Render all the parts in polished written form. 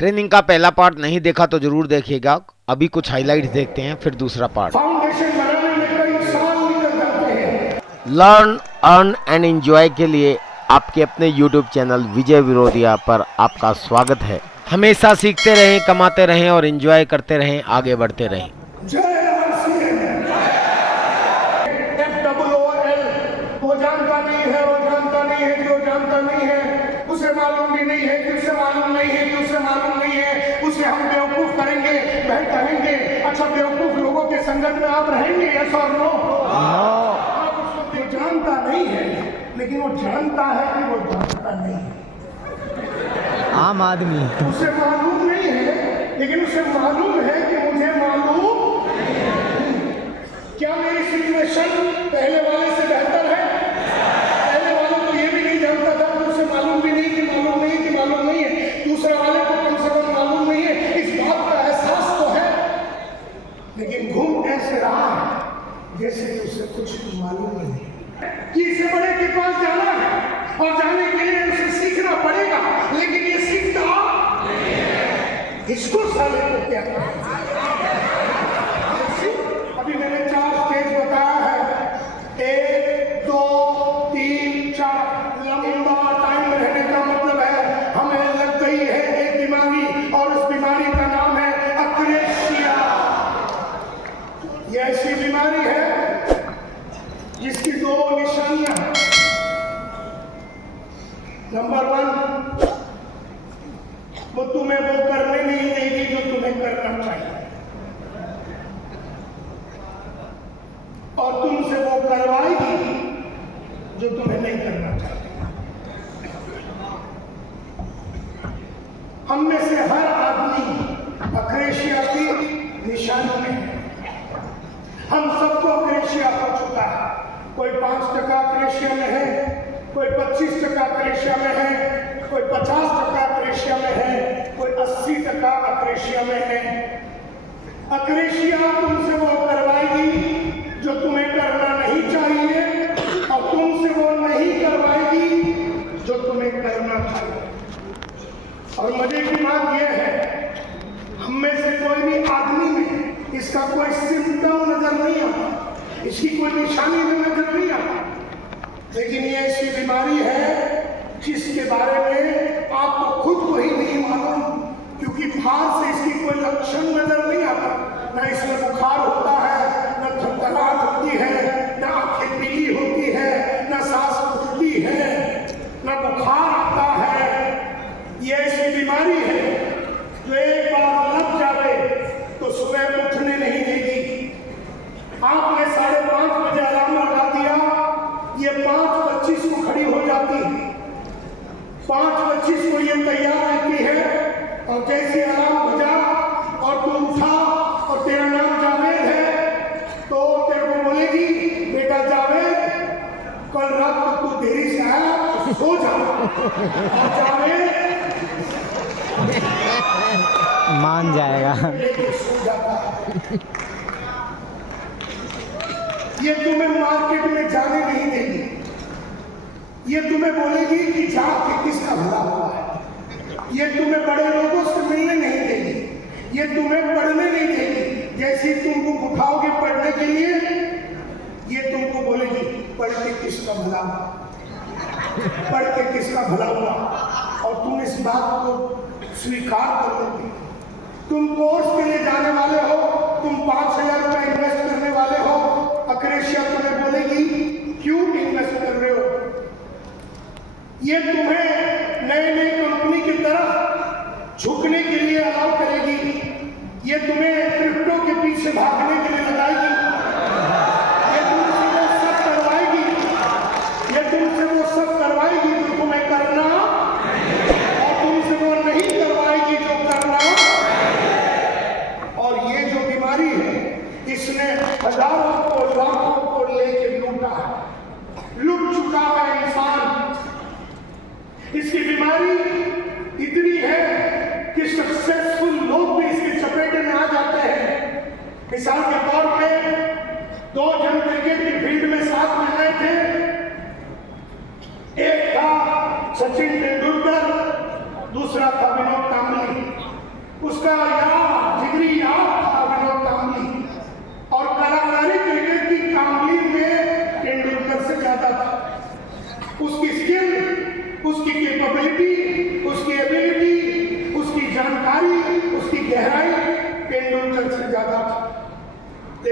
Training का पहला part नहीं देखा तो जरूर देखिएगा। अभी कुछ हाइलाइट्स देखते हैं, फिर दूसरा पार्ट। फाउंडेशन बनाने में कई साल निकल जाते हैं। लर्न, अर्न एंड एंजॉय के लिए आपके अपने YouTube चैनल विजय विरोधिया पर आपका स्वागत है। हमेशा सीखते रहें, कमाते रहें और एंजॉय करते रहें, आगे बढ़ते रहें। जय RCM। FOOL वो जानता नहीं है, वो जानता नहीं है, जो जानता नहीं है उसे मालूम भी नहीं है कि उसे मालूम नहीं है कि उसे मालूम नहीं है। उसे हम बेवकूफ करेंगे, वह कहेंगे अच्छा बेवकूफ लोगों के संगत में आप रहेंगे, यस और नो? वो जानता नहीं है लेकिन वो जानता है कि वो जानता नहीं है। आम आदमी उसे मालूम नहीं है लेकिन उसे मालूम है कि मुझे मालूम क्या मेरी सिचुएशन पहले वाले से बेहतर है। पहले वालों को ये भी नहीं जानता था, उसे मालूम भी नहीं कि मालूम नहीं कि मालूम नहीं है। दूसरे वाले को कम से कम मालूम नहीं है, इस बात का एहसास तो है, लेकिन घूम ऐसे रहा है जैसे कि उसे कुछ मालूम नहीं कि इससे बड़े के पास जाना है और जाने के लिए उसे सीखना पड़ेगा, लेकिन ये सीखता इसको साले को क्या कहें? अभी मैंने 4 स्टेज बताया है, 1 2 3 4। लंबा टाइम रहने का मतलब है हमें लग गई है एक बीमारी और उस बीमारी का नाम है अक्रेशिया। यह ऐसी बीमारी है जिसकी 2 निशानियां हैं। नंबर 1, वो तुम्हें वो करने नहीं देगी जो तुम्हें करना चाहिए, और तुमसे वो करवाएगी जो तुम्हें नहीं करना चाहिए। हम में से हर आदमी अक्रेशिया की निशानी में है। हम सबको अक्रेशिया हो चुका है। कोई 5% अक्रेशिया में है, कोई 25% अक्रेशिया में है, कोई 50% अक्रेशिया में है, कोई 80% अक्रेशिया में है। अक्रेशिया तुमसे वो करवाएगी जो तुम्हें करना नहीं चाहिए और तुमसे वो नहीं करवाएगी जो तुम्हें करना चाहिए। और मजे की बात यह है, हम में से कोई भी आदमी में इसका कोई सिम्टम नजर नहीं आता, इसकी कोई निशानी में नजर नहीं आता, लेकिन ये ऐसी बीमारी है जिसके बारे में आपको खुद को ही नहीं मालूम, क्योंकि बाहर से इसकी कोई लक्षण नजर नहीं आता। न इसमें बुखार होता है, न थरथराहट होती है, न आंखें पीली होती है, न सांस फूलती है, न बुखार आता है। ये ऐसी बीमारी है जो एक बार लग जाए तो सुबह उठने नहीं देगी। आपने 5:30 बजे अलार्म लगा दिया, ये 5:25 को खड़ी हो जाती है। 5:25 को ये तैयार रहती है और जैसे अलार्म बजा और तू उठा और तेरा नाम जावेद है तो तेरे को बोलेगी बेटा जावेद कल रात को तू देरी से आया, सो जा। और जावेद मान जाएगा। सो जाता। ये तुम्हें मार्केट में जाने नहीं देगी। ये तुम्हें बोलेगी कि जाके किसका भला हुआ है। ये तुम्हें बड़े लोगों से मिलने नहीं देगी। ये तुम्हें पढ़ने नहीं देगी। जैसे तुम बुक उठाओगे पढ़ने के लिए, ये तुमको बोलेगी पढ़ के किसका भला हुआ, पढ़ के किसका भला हुआ। और तुम इस बात को स्वीकार कर लोगे। तुम कोर्स के लिए जाने वाले हो, तुम 5,000 रुपए इन्वेस्ट करने वाले हो, अक्रेशिया तुम्हें बोलेगी क्यों इन्वेस्ट कर रहे हो। ये तुम्हें नए नए कंपनी की तरफ झुकने के लिए अलाउ करेगी। ये तुम्हें क्रिप्टो के पीछे भागने के लिए लगाएगी। ये तुमसे वो सब करवाएगी, ये तुमसे वो सब करवाएगी जो तुम्हें करना, और तुमसे वो नहीं करवाएगी जो करना। और ये जो बीमारी है इसने हजारों को लाखों को लेके लूटा है, लूट चुका है इंसान। इसकी बीमारी इतनी है कि सक्सेसफुल लोग भी इसके चपेटे में आ जाते हैं। मिसाल के तौर पे 2 जन क्रिकेट की फील्ड में साथ में गए थे। एक था सचिन तेंदुलकर, दूसरा था विनोद कांबली।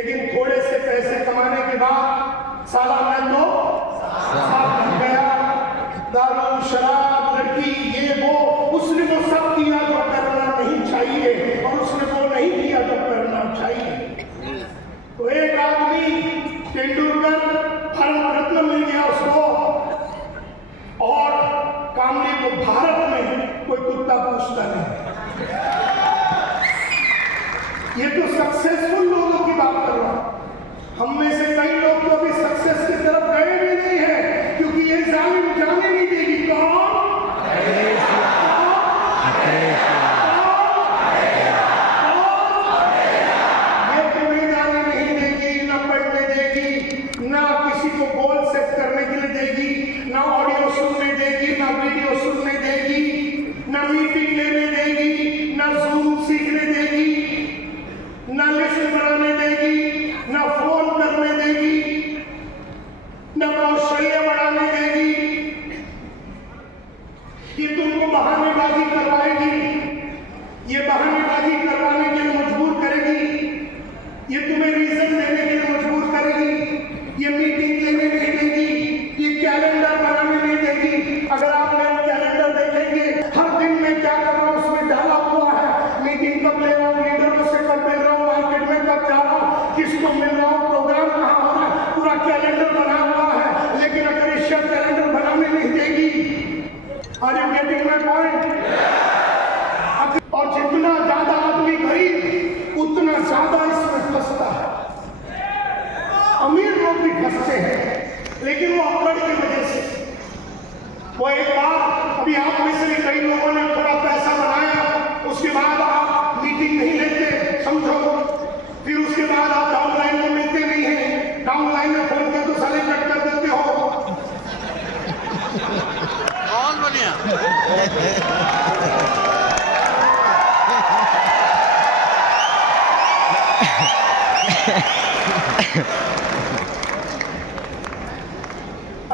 लेकिन थोड़े से पैसे कमाने के बाद साला मैं तो साफ बन गया। दारू, शराब, लड़की, ये वो, उसने वो सब किया जो करना नहीं चाहिए और उसने वो नहीं किया जो करना चाहिए। तो एक आदमी तेंदुलकर भारत रत्न मिल गया उसको, और कामले को भारत में कोई कुत्ता पूछता नहीं। ये तो सक्सेसफुल लोगों की बात कर रहा हूं। हम में से कई लोग तो अभी सक्सेस की तरफ गए भी नहीं है, क्योंकि ये जालिम जाने नहीं देगी। कौन? ये तुम्हें जाने नहीं देगी, ना पढ़ने देगी, ना किसी को गोल सेट करने के लिए देगी, ना ऑडियो सुनने देगी, ना वीडियो सुनने देगी, ना मीटिंग लेने देगी, ना जूम सीखने देगी, ना लिस्ट बनाने देगी, ना फोन करने देगी, ना कौशल्य बढ़ाने देगी। ये तुमको बहानेबाजी करवाएगी, ये बहानेबाजी करवाने के लिए मजबूर करेगी, ये तुम्हें रीजन देने के लिए मजबूर करेगी, ये मीटिंग लेने नहीं देगी, ये कैलेंडर बनाने नहीं देगी। अगर आप मेरा कैलेंडर देखेंगे, हर दिन में क्या कर रहा हूं उसमें डाला हुआ है। मीटिंग कब ले रहा हूँ, लीडरों से कब मिल रहा हूँ, मार्केट में कब जा रहा हूँ, किसको मिल रहा हूँ, प्रोग्राम कहाँ हो रहा है, पूरा कैलेंडर बना हुआ है। लेकिन अगर ईश्वर कैलेंडर बनाने नहीं देगी, are you getting my point? और जितना ज्यादा आदमी गरीब, उतना ज्यादा इसमें फंसता है। अमीर लोग भी फंसते हैं, लेकिन वो अकड़ की वजह से। वो एक बार, अभी आप में से भी कई लोगों ने थोड़ा पैसा बनाया, उसके बाद आप मीटिंग नहीं लेते, समझो, फिर उसके बाद आप डाउनलाइन में मिलते नहीं हैं, डाउनलाइन में फोन कर तो साले कट कर देते हो। कौन बढ़िया?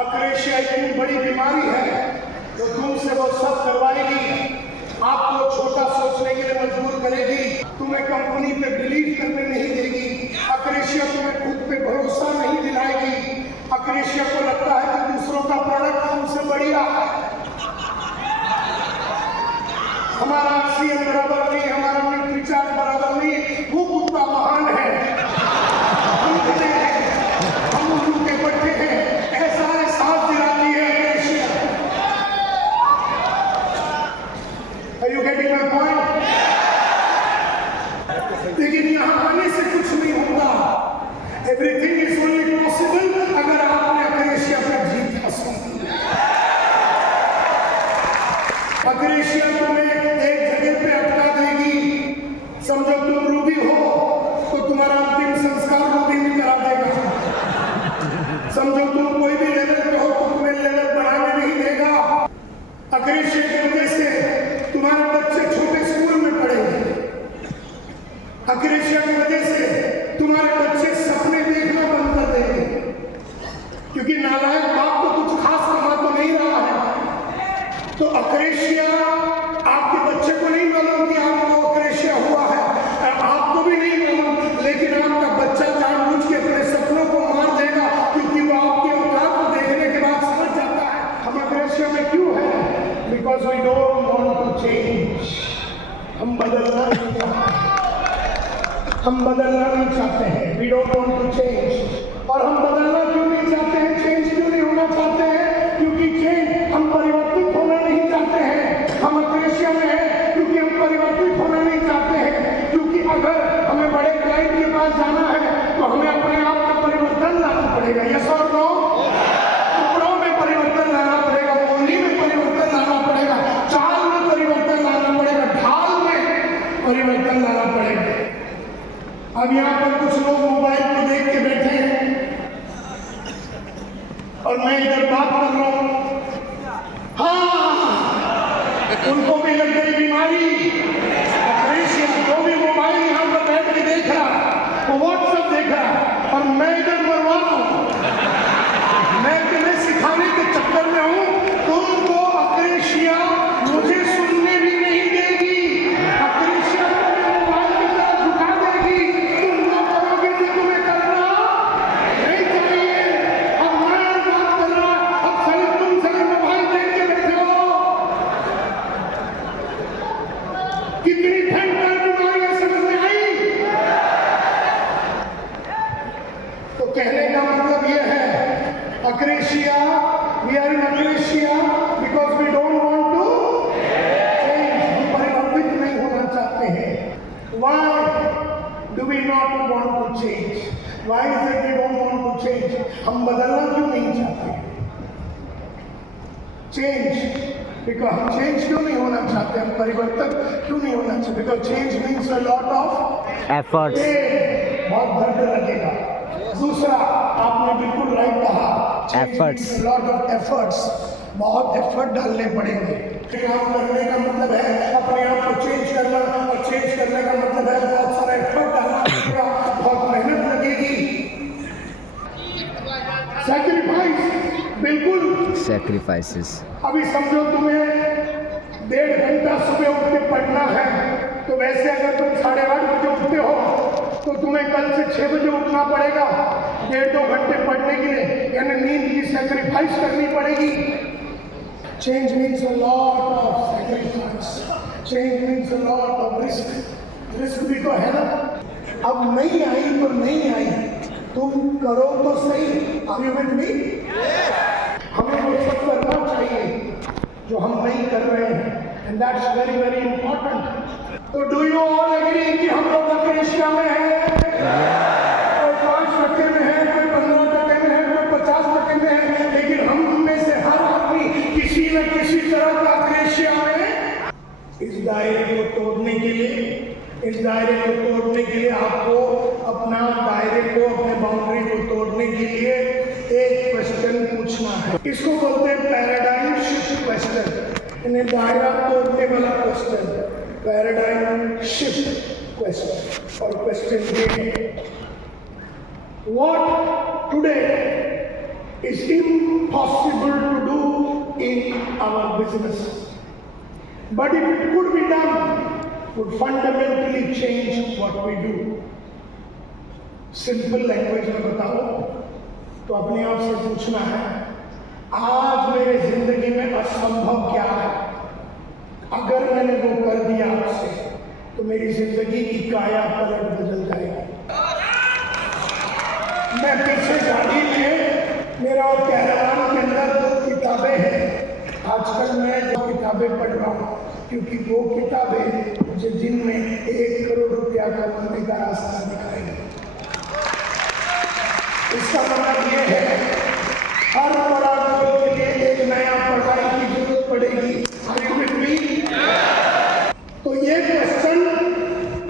अक्रेशिया इतनी बड़ी बीमारी है जो तुमसे वो सब करवाएगी, आपको छोटा सोचने के लिए मजबूर करेगी, तुम्हें कंपनी पे बिलीव करने नहीं देगी। अक्रेशिया तुम्हें खुद पे भरोसा नहीं दिलाएगी। अक्रेशिया को लगता है कि दूसरों का प्रोडक्ट हमसे बढ़िया है, हमारा ऑक्सीजन बराबर नहीं, हमारा मिलिट्री चार्ज बराबर नहीं, वो कुत्ता महान है, हम कितने हैं, हम उल्लू के पट्टे हैं। ऐसा एहसास दिलाती है अक्रेशिया। Are you getting my point? लेकिन यहाँ आने से कुछ नहीं होगा। Everything is only possible अगर आपने अक्रेशिया पर जीत हासिल की। अक्रेशिया तुम्हें एक जगह पे अटका देगी। समझो तुम रूबी हो तो तुम्हारा अंतिम संस्कार रूबी में करा देगा। समझो तुम कोई भी लेवल पे हो तो तुम्हें लेवल बढ़ाने नहीं देगा। अक्रेशिया की वजह से तुम्हारे बच्चे छोटे स्कूल में पढ़ेंगे। अक्रेशिया की वजह से तुम्हारे बच्चे सपने देखना बंद कर देंगे, क्योंकि नालायक बाप तो कुछ खास कमा तो नहीं रहा है। तो अक्रेशिया, आपके बच्चे को नहीं मालूम कि आपको अक्रेशिया हुआ है, आपको भी नहीं मालूम, लेकिन आपका बच्चा जानबूझ के अपने सपनों को मार देगा, क्योंकि वो आपके औकात को देखने के बाद समझ जाता है हम अक्रेशिया में क्यों है। Because we don't want to change. हम बदलना नहीं चाहते, हम बदलना नहीं चाहते हैं। We don't want to change. और हम बदलना क्यों नहीं चाहते हैं, चेंज क्यों नहीं होना चाहते हैं? क्योंकि चेंज, हम परिवर्तित होना नहीं चाहते हैं। हम अक्रेशिया में हैं क्योंकि हम परिवर्तित होना नहीं चाहते हैं। क्योंकि अगर हमें बड़े क्लाइंट के पास जाना है तो हमें अपने आप का परिवर्तन लाना पड़ेगा। यस और नो? कपड़ों में परिवर्तन लाना पड़ेगा, बोली में परिवर्तन लाना पड़ेगा, चाल में परिवर्तन लाना पड़ेगा, ढाल में परिवर्तन लाना पड़ेगा। अब यहाँ पर कुछ लोग मोबाइल को देख के बैठे हैं और मैं इधर बात कर रहा हूं। हाँ, उनको भी लग गई बीमारी। अक्रेशिया जो भी मोबाइल यहाँ पर बैठ के देख रहा, वो व्हाट्सएप देख रहा, और मैं इधर मरवा रहा हूं। मैं तुम्हें सिखाने के चक्कर में हूं, तुमको अक्रेशिया मुझे सुनने भी नहीं देगी। अक्रेशिया तुम्हें मोबाइल की तरफ झुका देगी। तुम जो करोगे कि तुम्हें कितनी भयंकर बीमारियां समझ में आई? तो कहने का मतलब यह है, akrasia, we are in akrasia because we don't want to change, हम परिवर्तित नहीं होना चाहते हैं। Why do we not want to change? Why is it we don't want to change? हम बदलना क्यों नहीं चाहते? चेंज, बिकॉज हम चेंज क्यों नहीं होना चाहते? हम परिवर्तन क्यों नहीं होना चाहते? Because change means a lot of efforts. बहुत दर्द लगेगा। दूसरा, आपने बिल्कुल राइट कहा, Efforts. लॉट ऑफ एफर्ट्स, बहुत एफर्ट डालने पड़ेंगे। काम करने का मतलब है अपने आप को चेंज करना, और चेंज करने का मतलब है बहुत सारा एफर्ट डालना पड़ेगा, बहुत मेहनत लगेगी। सैक्रिफाइस, बिल्कुल सैक्रिफाइसेस। अभी समझो तुम्हें 1.5 घंटा सुबह उठ के पढ़ना है, तो वैसे अगर तुम 8:30 बजे उठते हो तो तुम्हें कल से 6 बजे उठना पड़ेगा 1.5-2 घंटे पढ़ने के लिए, यानी नींद की सैक्रिफाइस करनी पड़ेगी। Change means a lot of sacrifice, change means a lot of risk. Risk भी तो है ना। अब नहीं आई तो नहीं आई, तुम करो तो सही। Are you with me? हमें वो सब करना चाहिए जो हम नहीं कर रहे हैं, and that's very very important. तो डू यू ऑल एग्री कि हम लोग अक्रेशिया में हैं? कोई 5% में है, कोई 15% में है, कोई 50% में है, लेकिन हम में से हर आदमी किसी न किसी तरह का अक्रेशिया में। इस दायरे को तोड़ने के लिए, इस दायरे को तोड़ने के लिए आपको अपना दायरे को, अपने बाउंड्री को तोड़ने के लिए एक क्वेश्चन पूछना है। इसको बोलते हैं पैराडाइम शिफ्ट क्वेश्चन, यानी दायरा तोड़ने वाला क्वेश्चन, पैराडाइम शिफ्ट क्वेश्चन। और क्वेश्चन ये है, what today is impossible to do in our business, but if it could be done would fundamentally change what we do. Simple language में बताओ तो अपने आप से पूछना है, आज मेरे जिंदगी में असंभव क्या है? अगर मैंने वो कर दिया आपसे तो मेरी जिंदगी की काया पलट बदल जाएगी। मैं पीछे गाड़ी में, मेरा और कैरावान के अंदर 2 किताबें हैं। आजकल मैं जो किताबें पढ़ रहा हूँ, क्योंकि वो किताबें मुझे जिनमें 1 करोड़ रुपया कमाने का रास्ता दिखाएगी। इसका मतलब ये है, हर बड़ा गोल के लिए एक नया पढ़ाई की जरूरत पड़ेगी। Are you with me? तो ये क्वेश्चन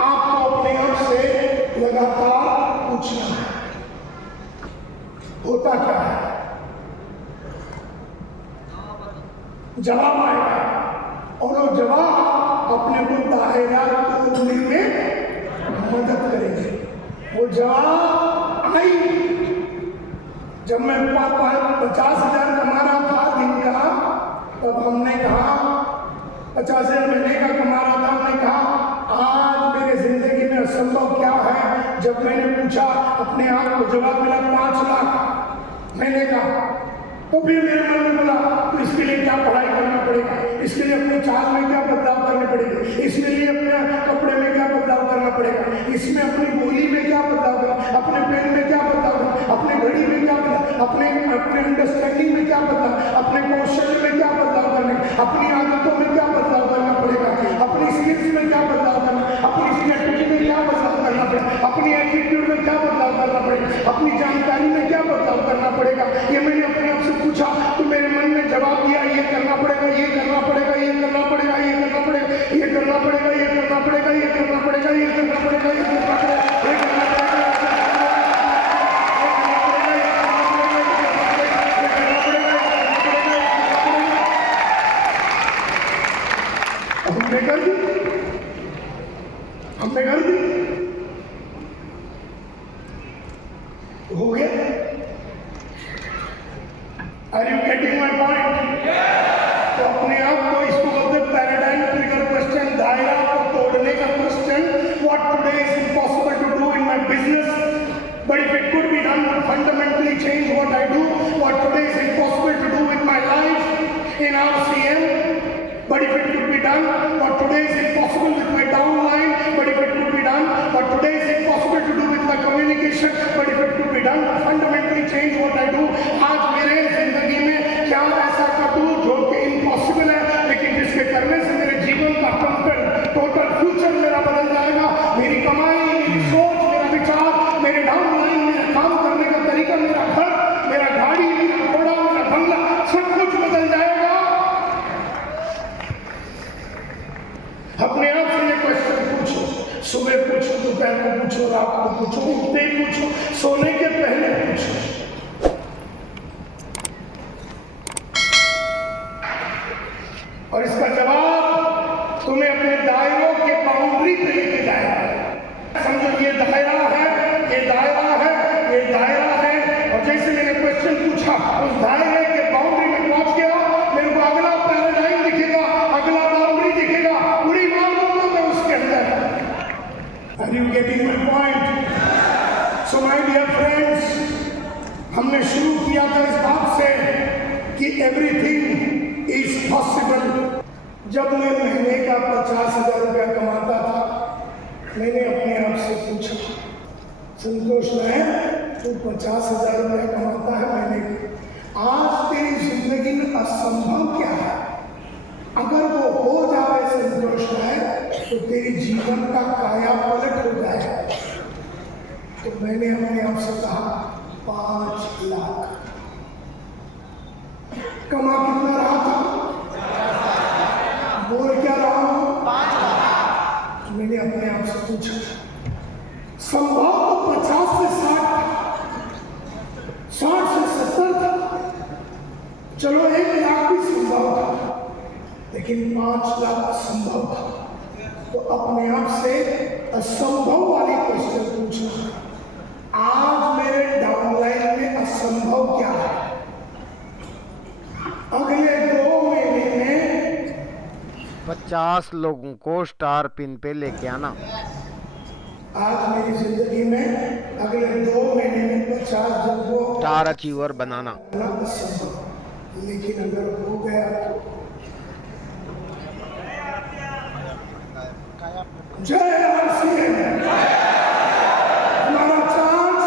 आपको अपने आप से लगातार पूछना है, होता क्या है? जवाब आएगा, और वो जवाब अपने को दायरा तोड़ने में मदद करेंगे। वो जवाब आई जब मैं 50,000 कमा रहा था दिन का, तब हमने कहा 50,000 महीने का कमा रहा था, हमने कहा आज मेरे जिंदगी में असंभव क्या है? जब मैंने पूछा अपने आप को, जवाब मिला 5 लाख। मैंने कहा, तो फिर मेरे मन में बोला, तो इसके लिए क्या पढ़ाई करना पड़ेगा, इसके लिए अपने चाल में क्या बदलाव करने पड़ेंगे, इसके लिए अपने कपड़े में क्या बदलाव करना पड़ेगा, इसमें अपनी बोली में क्या बदलाव करना, अपने पेन में क्या बदलाव करना, अपने घड़ी में क्या बदलाव, अपने अंडरस्टैंडिंग में क्या बदलाव, अपने कौशल में क्या बदलाव करना, अपनी आदतों में क्या बदलाव करना पड़ेगा, अपनी स्किल्स में क्या बदलाव करना, अपनी स्ट्रेटजी में क्या बदलाव करना पड़ेगा, अपनी एटीट्यूड में क्या बदलाव करना पड़ेगा, अपनी जानकारी में क्या बदलाव करना पड़ेगा। ये मैंने अपने आप से पूछा, तो मेरे मन में जवाब दिया, ये करना पड़ेगा, ये करना पड़ेगा, ये करना पड़ेगा, ये करना पड़ेगा, ये करना पड़ेगा, ये करना पड़ेगा, ये करना पड़ेगा, ये करना पड़ेगा, ये करना पड़ेगा, ये करना पड़ेगा। हमने कर दी, हमने कर दी, हो गया। Are you getting my point? तो अपने आप को, इसको बोलते हैं पैराडाइम ट्रिगर क्वेश्चन, दायरा को तोड़ने का question. What today is impossible to do in my business, but if it could be done, would fundamentally change what I do. What today is impossible to do with my life in RCM, but if it could be done, what today is impossible with my दोपहर को पूछो, रात को पूछो, उठते ही पूछो, सोने के पहले पूछो। और इसका जवाब तुम्हें अपने दायरों के बाउंड्री पे लेके जाएगा। समझो ये दायरा है, ये दायरा है, ये दायरा है, और जैसे मैंने क्वेश्चन पूछा उस दायरे के बाउंड्री में पहुंच गया, मेरे को अगला पैराडाइम दिखेगा, अगला बाउंड्री दिखेगा, पूरी मार दूंगा मैं उसके अंदर। Are you getting my point? So my dear friends, हमने शुरू किया था इस बात से कि एवरीथिंग इज पॉसिबल। जब मैं महीने का 50,000 रुपया कमाता था, मैंने अपने आप से पूछा, संतोष नायक तू 50,000 रुपया कमाता है महीने का, आज तेरी जिंदगी में असंभव क्या है? अगर वो हो जाए संतोष नायक तो तेरी जीवन का काया पलट हो जाएगा। तो मैंने अपने आप से कहा 5 लाख। कमा कितना रहा था? बोल क्या रहा हूं? 5 लाख। मैंने अपने आप से पूछा, संभव तो 50 से 60 था, 60 से 70 था, चलो 1 लाख भी संभव था, लेकिन 5 लाख असंभव था। तो अपने आप से असंभव वाली क्वेश्चन पूछना, आज मेरे डाउनलाइन में असंभव क्या है? अगले 2 महीने में 50 लोगों को स्टार पिन पे लेके आना। आज मेरी जिंदगी में अगले 2 महीने में 50 जन को स्टार अचीवर बनाना असंभव, लेकिन अगर हो गया तो जय आरसीएम, हमारा चांस।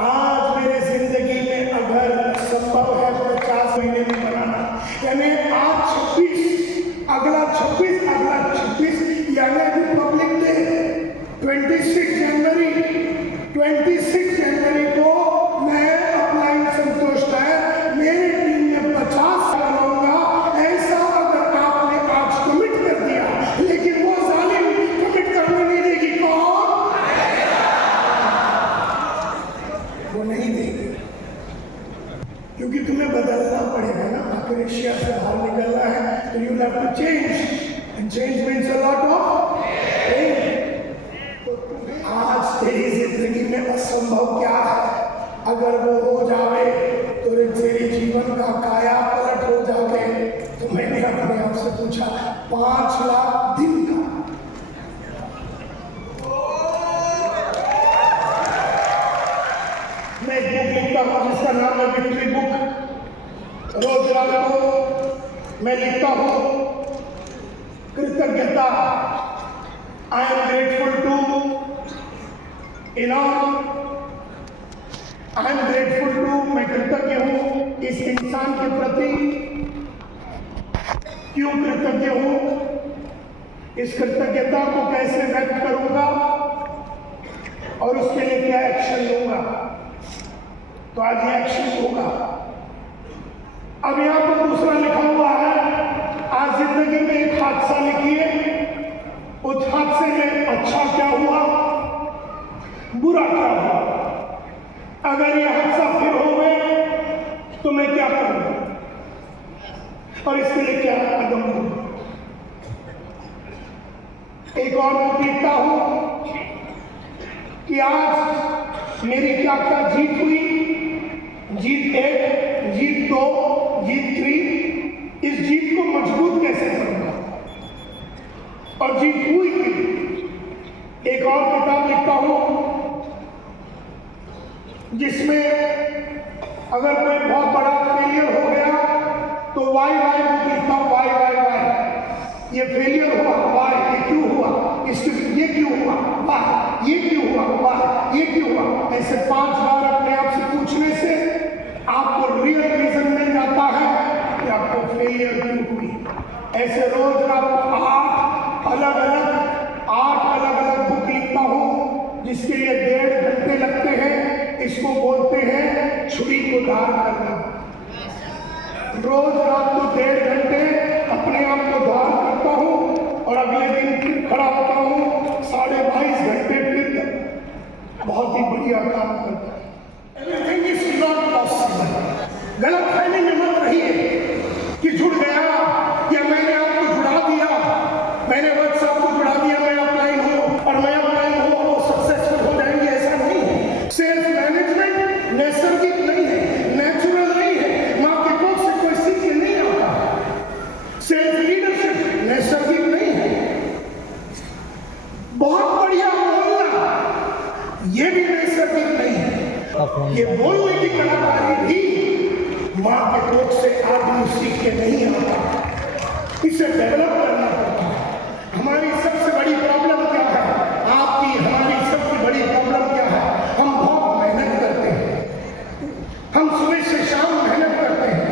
आज मेरे जिंदगी में अगर संभव है 50 महीने में बनाना, यानी आज 26, अगला 26, अगला 26, यानी रिपब्लिक डे 26 जनवरी, 26 जनवरी को मैं अपना इन संतोष नायक मेरी टीम में 50 बनाऊंगा। ऐसा अगर आपने आज कमिट कर दिया, लेकिन वो जालिम कमिट करने नहीं देगी। कौन? वो नहीं देगी, क्योंकि तुम्हें बदलना पड़ेगा ना। अगर एशिया से बाहर निकलना है तो you have to change, and change means a lot of pain. तो आज तेरी जिंदगी में असंभव क्या है? अगर वो हो जावे तो तेरे जीवन का काया पलट हो जावे। तो मैंने अपने आप से पूछा 5 लाख दिन का। मैं एक बुक लिखता हूँ जिसका नाम है विक्ट्री बुक। रोज रात को मैं लिखता हूँ कृतज्ञता। I am grateful to I am grateful to, मैं कृतज्ञ हूँ इस इंसान के प्रति। क्यों कृतज्ञ हूँ? इस कृतज्ञता को कैसे व्यक्त करूंगा और उसके लिए क्या एक्शन लूंगा? तो आज ये एक्शन होगा। अब यहां पर दूसरा लिखा हुआ है, आज जिंदगी में एक हादसा लिखिए, उस हादसे में अच्छा क्या हुआ, बुरा क्या हुआ। अगर ये हादसा फिर हो गए तो मैं क्या करूंगा और इसके लिए क्या कदम लूंगा। एक और बुक लिखता हूं कि आज मेरी क्या क्या जीत हुई, जीत 1, जीत 2, जीत 3, इस जीत को मजबूत कैसे करूंगा, और जीत हुई थी। एक और किताब लिखता हूं जिसमें अगर कोई बहुत बड़ा फेलियर हो गया तो वाई बुक लिखता हूं, वाई ये फेलियर हुआ, वाई ये क्यों हुआ, इसके ये क्यों हुआ, वाह ये क्यों हुआ, वाह ये क्यों हुआ। ऐसे 5 बार अपने आप से पूछने से आपको रियल रीजन मिल जाता है कि आपको फेलियर क्यों हुई। ऐसे रोज रात 8 अलग अलग बुक लिखता हूं जिसके लिए 1.5 घंटे लगते हैं। इसको बोलते हैं छुरी को धार करना। रोज रात को 1.5 घंटे अपने आप को धार करता हूं और अगले दिन फिर खड़ा होता हूं बहुत ही बढ़िया काम करता है। Everything is not possible. गलत फहमी में मत रहिए कि जुड़ गया या मैंने आपको जुड़ा दिया, मैंने व्हाट्सएप को जुड़ा दिया, मैं ऑफलाइन हूँ और मैं ऑफलाइन हूँ और वो सक्सेसफुल हो जाएंगे, ऐसा नहीं है। सेल्फ मैनेजमेंट नैसर्गिक नहीं है, नेचुरल नहीं है, माँ के कोख से कोई सीख के नहीं आता। सेल्फ लीडरशिप नैसर्गिक नहीं है। बहुत बढ़िया बोलना ये भी नैसर्गिक नहीं है। ये बोलने की कलाकारी भी माँ के कोख से आदमी सीख के नहीं आता, इसे डेवलप करना पड़ता है। हमारी सबसे बड़ी प्रॉब्लम क्या है? आपकी हमारी सबसे बड़ी प्रॉब्लम क्या है? हम बहुत मेहनत करते हैं, हम सुबह से शाम मेहनत करते हैं,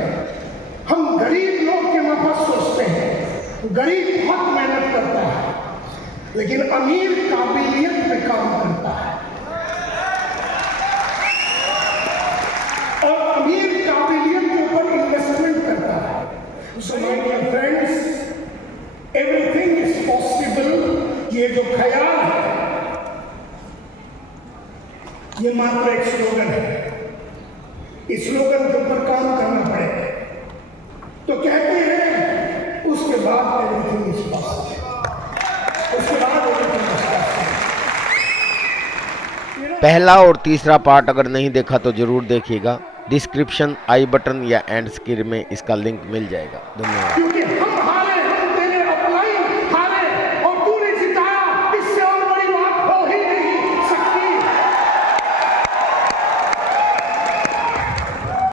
हम गरीब लोग के माफक सोचते हैं। गरीब बहुत मेहनत करता है लेकिन अमीर काबिलियत में काम करता है और अमीर काबिलियत के ऊपर इन्वेस्टमेंट करता है। So my dear friends, everything is possible, ये जो ख्याल है ये मात्र एक स्लोगन है। इस स्लोगन के ऊपर काम करना पड़ेगा। तो कहते हैं उसके बाद एवरीथिंग इज पॉसिबल, उसके बाद एवरीथिंग इज पॉसिबल। पहला और तीसरा पार्ट अगर नहीं देखा तो जरूर देखिएगा। डिस्क्रिप्शन, आई बटन या एंड स्क्रीन में इसका लिंक मिल जाएगा। धन्यवाद। क्योंकि